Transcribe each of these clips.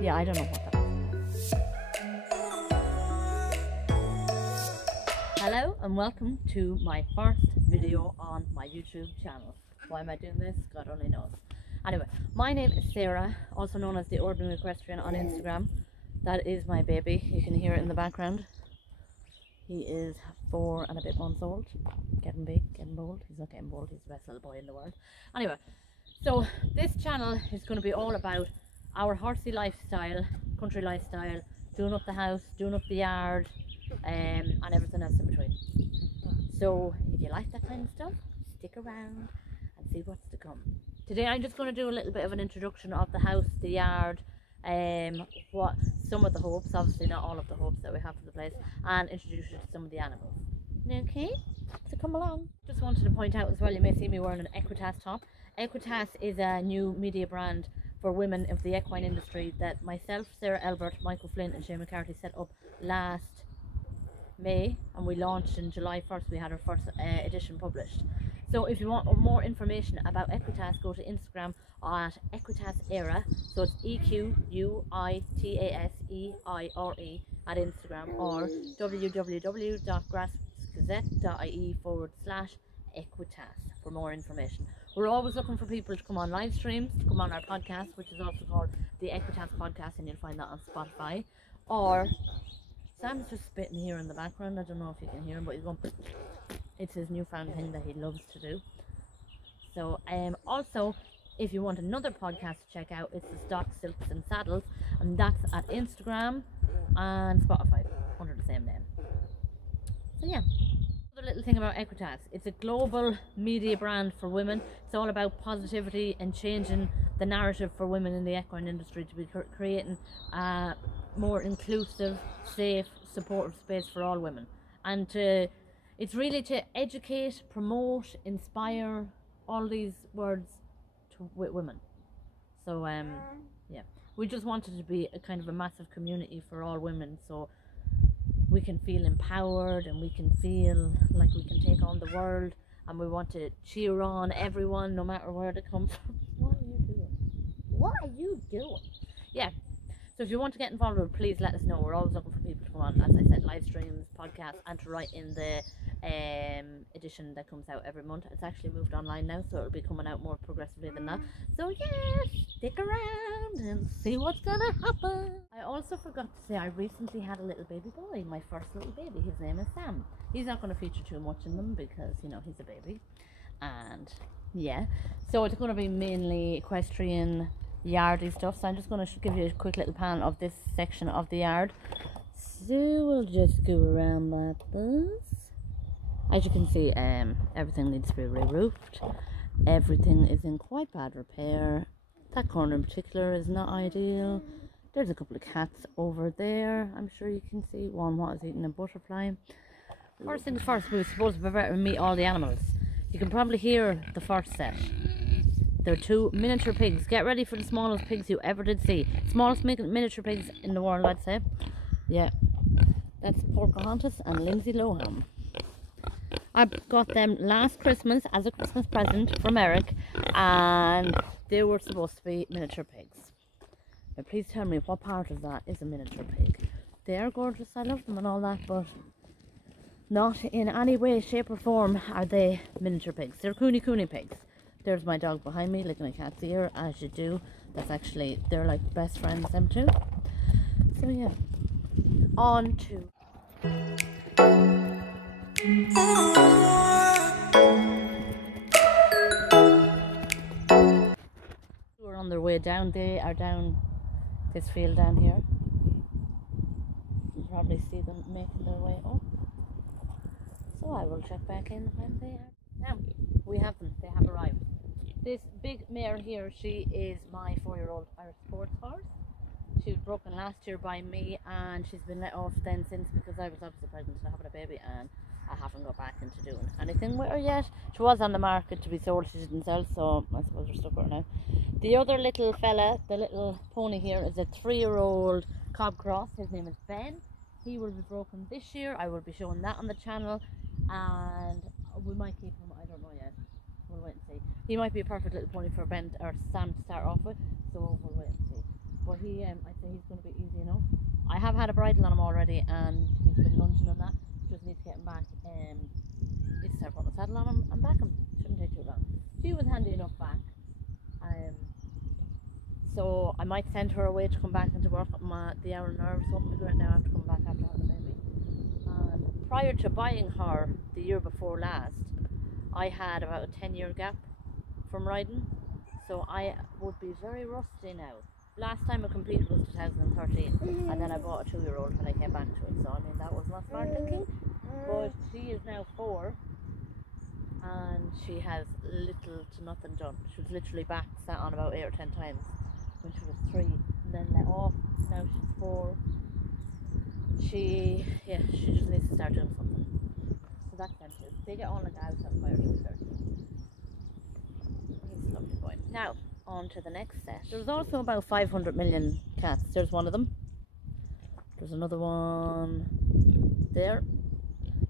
Yeah, I don't know what that is. Hello and welcome to my first video on my YouTube channel. Why am I doing this? God only knows. Anyway, my name is Sarah, also known as the Ordinary Equestrian on Instagram. That is my baby. You can hear it in the background. He is 4 and a bit months old. Getting big, getting bold. He's not getting bold, he's the best little boy in the world. Anyway, so this channel is going to be all about our horsey lifestyle, country lifestyle, doing up the house, doing up the yard, and everything else in between. So if you like that kind of stuff, stick around and see what's to come. Today I'm just going to do a little bit of an introduction of the house, the yard, what some of the hopes, obviously not all of the hopes that we have for the place, and introduce you to some of the animals. Okay, so come along. Just wanted to point out as well, you may see me wearing an Equitas top. Equitas is a new media brand for women of the equine industry that myself, Sarah Elbert, Michael Flynn and Shane McCarthy set up last May, and we launched in July 1st. We had our first edition published. So if you want more information about Equitas, go to Instagram at Equitas Era. So it's EQUITASEIRE at Instagram, or www.grassgazette.ie/Equitas for more information. We're always looking for people to come on live streams, to come on our podcast, which is also called the Equitas Podcast, and you'll find that on Spotify. Or Sam's just spitting here in the background. I don't know if you can hear him, but he's going. It's his newfound thing that he loves to do. So also, if you want another podcast to check out, it's the Stock, Silks and Saddles, and that's at Instagram and Spotify under the same name. So yeah. Another little thing about Equitas, it's a global media brand for women. It's all about positivity and changing the narrative for women in the equine industry, to be creating a more inclusive, safe, supportive space for all women, and it's really to educate, promote, inspire, all these words with women. So yeah, we just wanted to be a kind of a massive community for all women, so we can feel empowered and we can feel like we can take on the world, and we want to cheer on everyone no matter where they come from. What are you doing? What are you doing? Yeah. So if you want to get involved with it, please let us know. We're always looking for people to come on, as I said, live streams, podcasts, and to write in the edition that comes out every month. It's actually moved online now, so it'll be coming out more progressively than that. So yeah, stick around and see what's gonna happen. I also forgot to say I recently had a little baby boy, my first little baby. His name is Sam. He's not going to feature too much in them because, you know, he's a baby. And yeah, so it's going to be mainly equestrian, yardy stuff. So I'm just going to give you a quick little pan of this section of the yard. So we'll just go around like this. As you can see, everything needs to be re-roofed. Everything is in quite bad repair. That corner in particular is not ideal. There's a couple of cats over there. I'm sure you can see one was eating a butterfly. First things first, we were supposed to meet all the animals. You can probably hear the first set. There are 2 miniature pigs. Get ready for the smallest pigs you ever did see. Smallest miniature pigs in the world, I'd say. Yeah, that's Pocahontas and Lindsay Lohan. I got them last Christmas as a Christmas present from Eric, and they were supposed to be miniature pigs. Now please tell me what part of that is a miniature pig. They are gorgeous, I love them and all that, but not in any way, shape or form are they miniature pigs. They're cooney pigs. There's my dog behind me licking a cat's ear, as you do. That's actually, they're like best friends, them two. So yeah, on to we're on their way down. They are down this field down here. You can probably see them making their way up. So I will check back in when they are. Now we have them. They have arrived. This big mare here, she is my 4-year-old Irish sports horse. She was broken last year by me, and she's been let off then since, because I was obviously pregnant and having a baby, and I haven't got back into doing anything with her yet. She was on the market to be sold, she didn't sell, so I suppose we're stuck with her now. The other little fella, the little pony here, is a 3-year-old Cobb Cross. His name is Ben. He will be broken this year. I will be showing that on the channel, and we might keep him, I don't know yet. We'll wait and see. He might be a perfect little pony for Ben or Sam to start off with, so we'll wait and see. but I'd say he's going to be easy enough. I have had a bridle on him already, and he's been lunging on that. Just need to get him back. Need to start putting a saddle on him and back him. Shouldn't take too long. She was handy enough back. So I might send her away to come back into work at the hour and hour or something to do it now. I have to come back after having a baby. And prior to buying her the year before last, I had about a 10-year gap from riding, so I would be very rusty now. Last time I competed was 2013, and then I bought a 2-year-old when I came back to it, so I mean that was not smart thinking. But she is now 4, and she has little to nothing done. She was literally back sat on about 8 or 10 times when she was 3, and then let off. Now she's 4. She just needs to start doing something. So that's them too. They get on like a house on fire. He's a lovely boy. Now on to the next set. There's also about 500 million cats. There's one of them. There's another one there.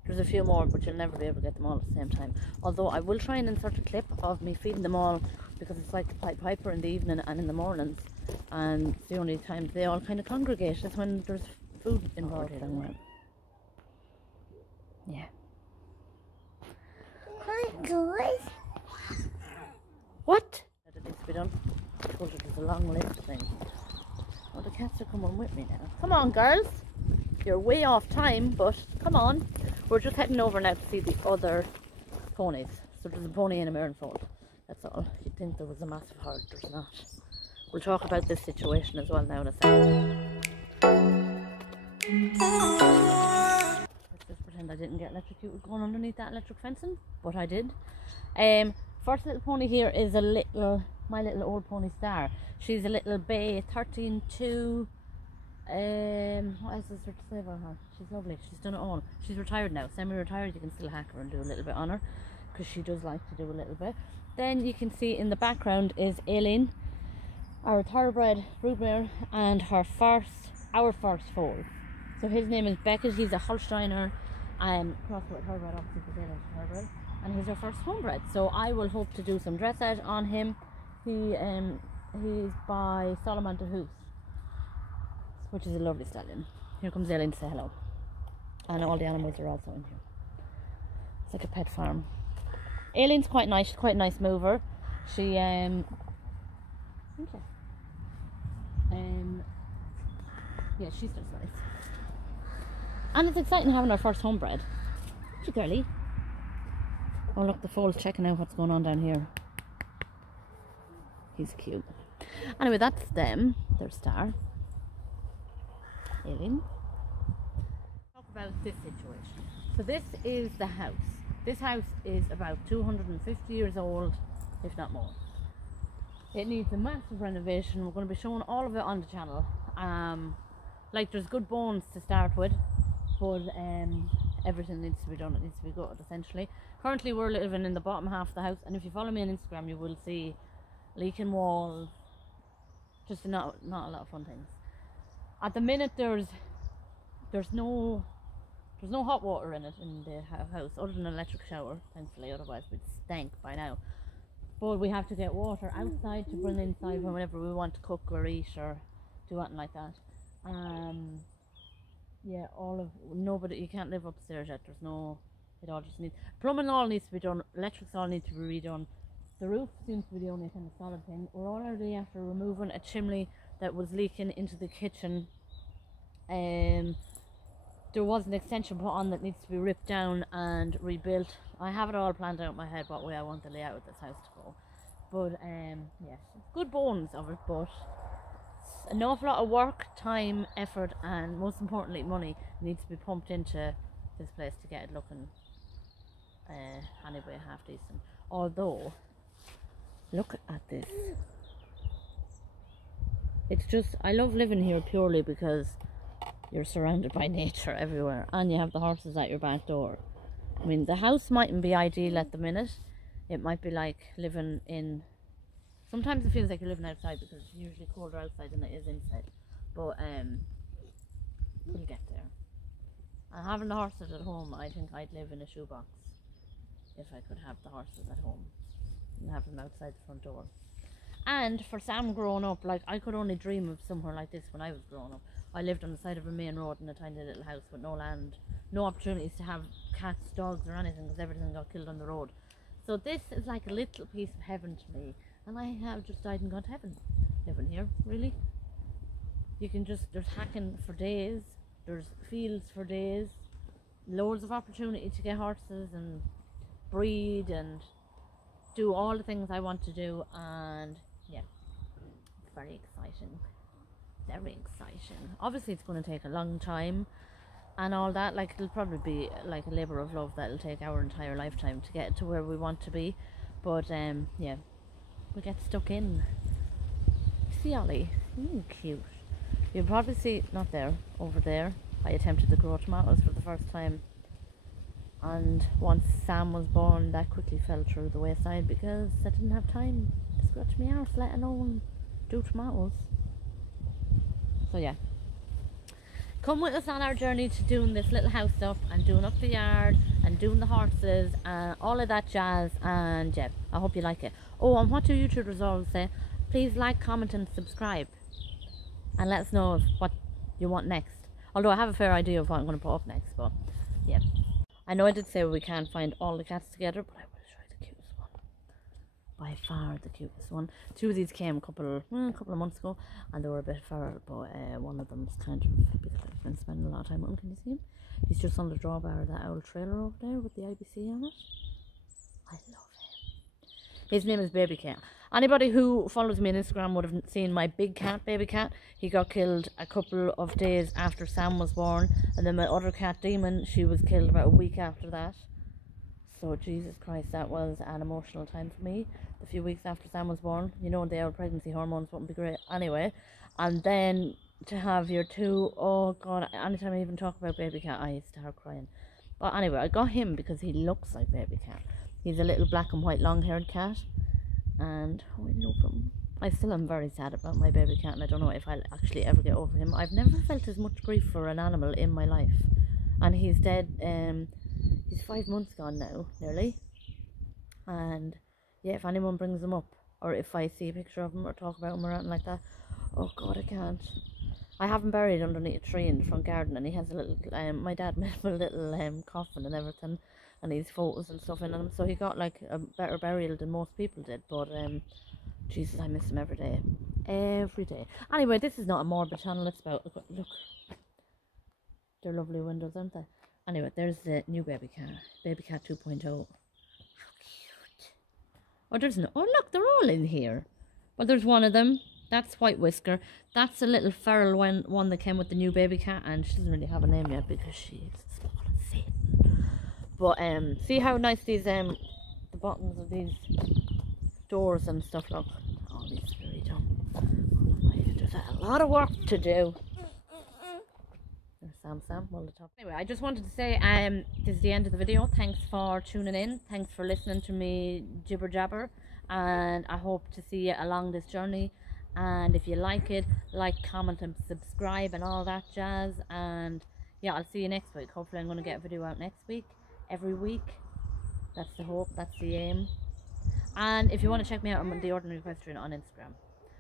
There's a few more, but you'll never be able to get them all at the same time. Although I will try and insert a clip of me feeding them all, because it's like the Pied Piper in the evening and in the mornings, and it's the only time they all kind of congregate is when there's food involved somewhere. Yeah. Hi guys. What? That needs to be done. I told you there's a long list of things. Oh, the cats are coming with me now. Come on, girls. You're way off time, but come on. We're just heading over now to see the other ponies. So there's a pony in a Marenfold. That's all. You'd think there was a massive herd. There's not. We'll talk about this situation as well now in a second. Let's just pretend I didn't get electrocuted going underneath that electric fencing, but I did. First little pony here is My Little Old Pony Star. She's a little bay, 13.2. What else is there to say about her? She's lovely. She's done it all. She's retired now, semi-retired. You can still hack her and do a little bit on her, because she does like to do a little bit. Then you can see in the background is Aileen, our thoroughbred broodmare, and our first foal. So his name is Beckett. He's a Holsteiner, crossed with thoroughbred, obviously because Aileen's thoroughbred, and he's our first homebred. So I will hope to do some dressage on him. He's by Solomon de Hoos, which is a lovely stallion. Here comes Aileen to say hello. And all the animals are also in here. It's like a pet farm. Aileen's quite nice. She's quite a nice mover. She yeah, she's just nice. And it's exciting having our first homebred. She girly. Oh look, the foal's checking out what's going on down here. He's cute. Anyway, that's them. Their Star. Aileen. Talk about this situation. So this is the house. This house is about 250 years old, if not more. It needs a massive renovation. We're going to be showing all of it on the channel. Like, there's good bones to start with, but everything needs to be done. It needs to be gutted, essentially. Currently we're living in the bottom half of the house, and if you follow me on Instagram you will see leaking walls, just not a lot of fun things. At the minute there's no hot water in it, in the house, other than an electric shower, thankfully, otherwise we'd stank by now. But we have to get water outside to bring inside whenever we want to cook or eat or do anything like that. Yeah, you can't live upstairs yet. It all just needs, plumbing all needs to be done, electrics all need to be redone. The roof seems to be the only kind of solid thing. We're already after removing a chimney that was leaking into the kitchen. There was an extension put on that needs to be ripped down and rebuilt. I have it all planned out in my head what way I want the layout of this house to go. But yeah, good bones of it, but an awful lot of work, time, effort, and most importantly money needs to be pumped into this place to get it looking anyway half decent. Although, look at this. It's just, I love living here purely because you're surrounded by nature everywhere, and you have the horses at your back door. I mean, the house mightn't be ideal at the minute. It might be like living in, sometimes it feels like you're living outside because it's usually colder outside than it is inside. But we'll get there. And having the horses at home, I think I'd live in a shoebox if I could have the horses at home and have them outside the front door. And for Sam growing up, like, I could only dream of somewhere like this when I was growing up. I lived on the side of a main road in a tiny little house with no land, no opportunities to have cats, dogs or anything, because everything got killed on the road. So this is like a little piece of heaven to me, and I have just died and gone to heaven. Heaven here, really. You can just, there's hacking for days, there's fields for days, loads of opportunity to get horses and breed and do all the things I want to do, and yeah, it's very exciting. Very exciting. Obviously it's going to take a long time and all that, like it'll probably be like a labour of love that'll take our entire lifetime to get to where we want to be, but yeah, we get stuck in. See Ollie, cute. You'll probably see, not there, over there, I attempted to grow tomatoes for the first time, and once Sam was born that quickly fell through the wayside because I didn't have time to scratch my arse, let alone do tomatoes. So yeah, come with us on our journey to doing this little house up and doing up the yard and doing the horses and all of that jazz, and yeah, I hope you like it. Oh, and what do YouTubers always say? Please like, comment and subscribe, and let us know what you want next. Although I have a fair idea of what I'm going to put up next, but yeah. I know I did say we can't find all the cats together, but I will show you the cutest one. By far the cutest one. Two of these came a couple of months ago, and they were a bit feral, but one of them's kind of, because I've been spending a lot of time with him. Can you see him? He's just on the drawbar of that old trailer over there with the IBC on it. I love him. His name is Baby Cat. Anybody who follows me on Instagram would have seen my big cat, Baby Cat. He got killed a couple of days after Sam was born, and then my other cat, Demon, she was killed about a week after that. So Jesus Christ, that was an emotional time for me. The few weeks after Sam was born, you know, the old pregnancy hormones wouldn't be great anyway. And then to have your two, oh God, anytime I even talk about Baby Cat, I start crying. But anyway, I got him because he looks like Baby Cat. He's a little black and white long-haired cat, and oh, I love him. I still am very sad about my Baby Cat, and I don't know if I'll actually ever get over him. I've never felt as much grief for an animal in my life, and he's dead. He's 5 months gone now, nearly. And yeah, if anyone brings him up, or if I see a picture of him or talk about him or anything like that, oh God, I can't. I have him buried underneath a tree in the front garden, and he has a little, my dad made him a little coffin and everything, and he's photos and stuff in him, so he got like a better burial than most people did. But Jesus, I miss him every day. Every day. Anyway, this is not a morbid channel, it's about, look, they're lovely windows, aren't they? Anyway, there's the new Baby Cat, Baby Cat 2.0. How cute. Oh, there's no, oh look, they're all in here. Well, there's one of them. That's White Whisker. That's a little feral one that came with the new Baby Cat, and she doesn't really have a name yet because she's small and Satan. But see how nice these the buttons of these doors and stuff look. Oh, it's very dumb. Oh, there's a lot of work to do. There's Sam on the top. Anyway, I just wanted to say this is the end of the video. Thanks for tuning in. Thanks for listening to me jibber jabber, and I hope to see you along this journey. And if you like it, like, comment and subscribe and all that jazz. And yeah, I'll see you next week. Hopefully I'm going to get a video out next week, every week. That's the hope, that's the aim. And if you want to check me out, I'm on The Ordinary Equestrian on Instagram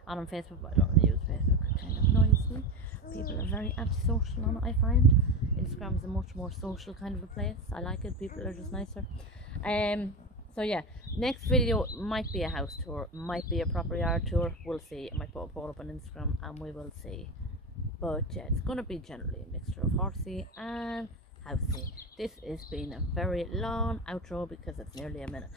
and on Facebook, but I don't really use Facebook. It's kind of noisy. People are very antisocial on it, I find. Instagram's a much more social kind of a place. I like it, people are just nicer. So yeah, next video might be a house tour, might be a proper yard tour, we'll see. I might put a poll up on Instagram and we will see. But yeah, it's going to be generally a mixture of horsey and housey. This has been a very long outro because it's nearly a minute.